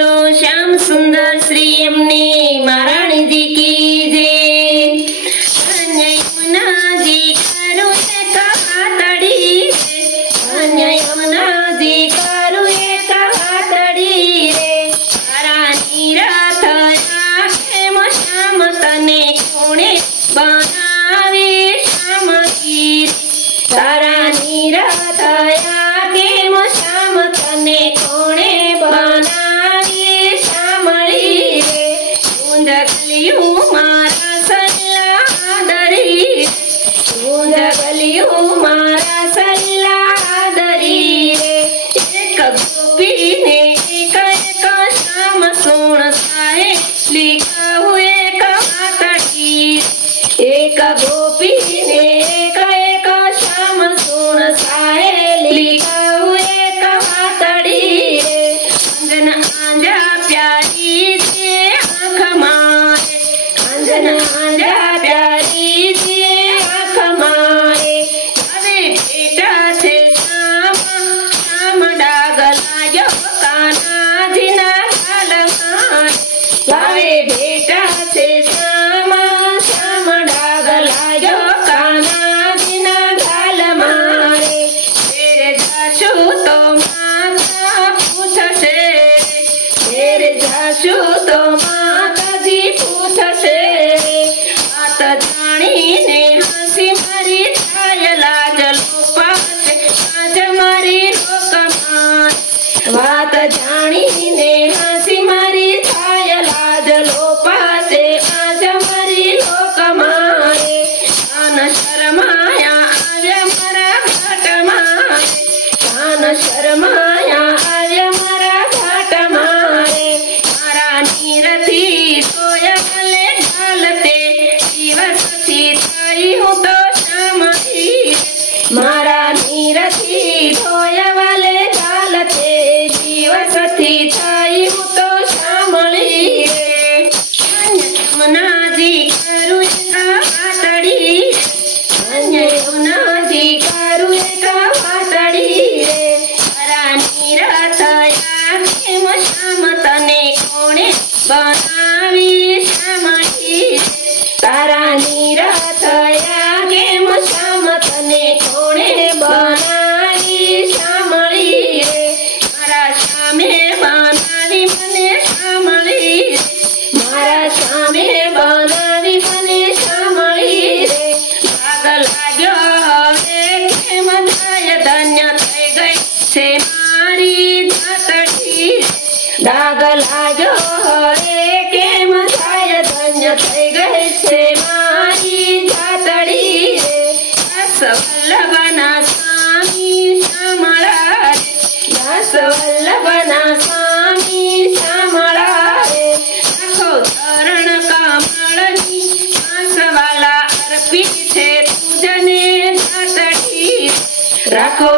बोलो श्याम सुंदर श्री एमने महाराणी जी की जय। यमुना जी करू एक हाथड़ी रे, यमुना जी करू एक हाथड़ी रे। तारा निराथ आखे श्याम तने कोणे बनावे श्याम की। तारा निराथ आखे श्याम तने कोणे बनावे श्यामळी रे। गुंज गलियूं मारा सल्ला दरी, गुंज गलियूं मारा सल्ला दरी रे। एक गोपी ने एक एक श्याम सुन साहे लिखा हुए हाथड़ी। एक गोपी ने एक एक श्याम सुन साहे लिखा हुए हाथड़ी रे। अंजन आंजा प्यारी से आँख मारे, अंजन आंजा प्यारी से आँख मारे। હવે બેટા છે શ્યામ શ્યામ ડાગ લાગ્યો કાનાજીના ગાલમાં। હવે બેટા છે શ્યામ શ્યામ ડાગ લાગ્યો કાનાજીના ગાલમાં રે। ઘેર જાશું તો માતા પૂછશે, ઘેર જાશું તો માતાજી પૂછશે। વાત જાણીને હસી મારી થાય લાજ લોપાશે આજ મારી લોકમાં। વાત જાણીને હસી મારી થાય લાજ લોપાશે આજ મારી લોકમાં રે। કાન શરમાયા આવ્યા મારા ઘાટમાં રે, કાન શરમાયા આવ્યા મારા ઘાટમાં રે। મારા નીરથી ધોય ગલે ઢાલતે દિવસથી થઈ હું તો શ્યામળી રે। મારા નીરથી ધોય વાલે ઢાલતે દિવસથી થઈ હું તો શ્યામળી રે। यमुनाजी करू एक हाथड़ी, यमुनाजी करू एक हाथड़ी रे। तारा निराथ आखे श्याम तने कोणे बनावी श्यामळी रे। तारा निराथ आखे श्याम तने कोणे बनावी श्यामळी रे। मारा श्यामे बनावी मने श्यामळी रे, मारा श्यामे बनावी मने श्यामळी रे। दाग लाग्यो हवे केम थाय धन्य થઈ ગઈ છે મારી જાતડી। દાગ लाग्यो हवे केम थाय धन्य થઈ ગઈ છે મારી જાતડી રે। દાસ વલ્લભના સ્વામી શ્યામળા રે, દાસ વલ્લભના સ્વામી શ્યામળા રે। રાખો ચરણ કમળની આસવાલા અર્પિત છે તુજને જાતડી। રાખો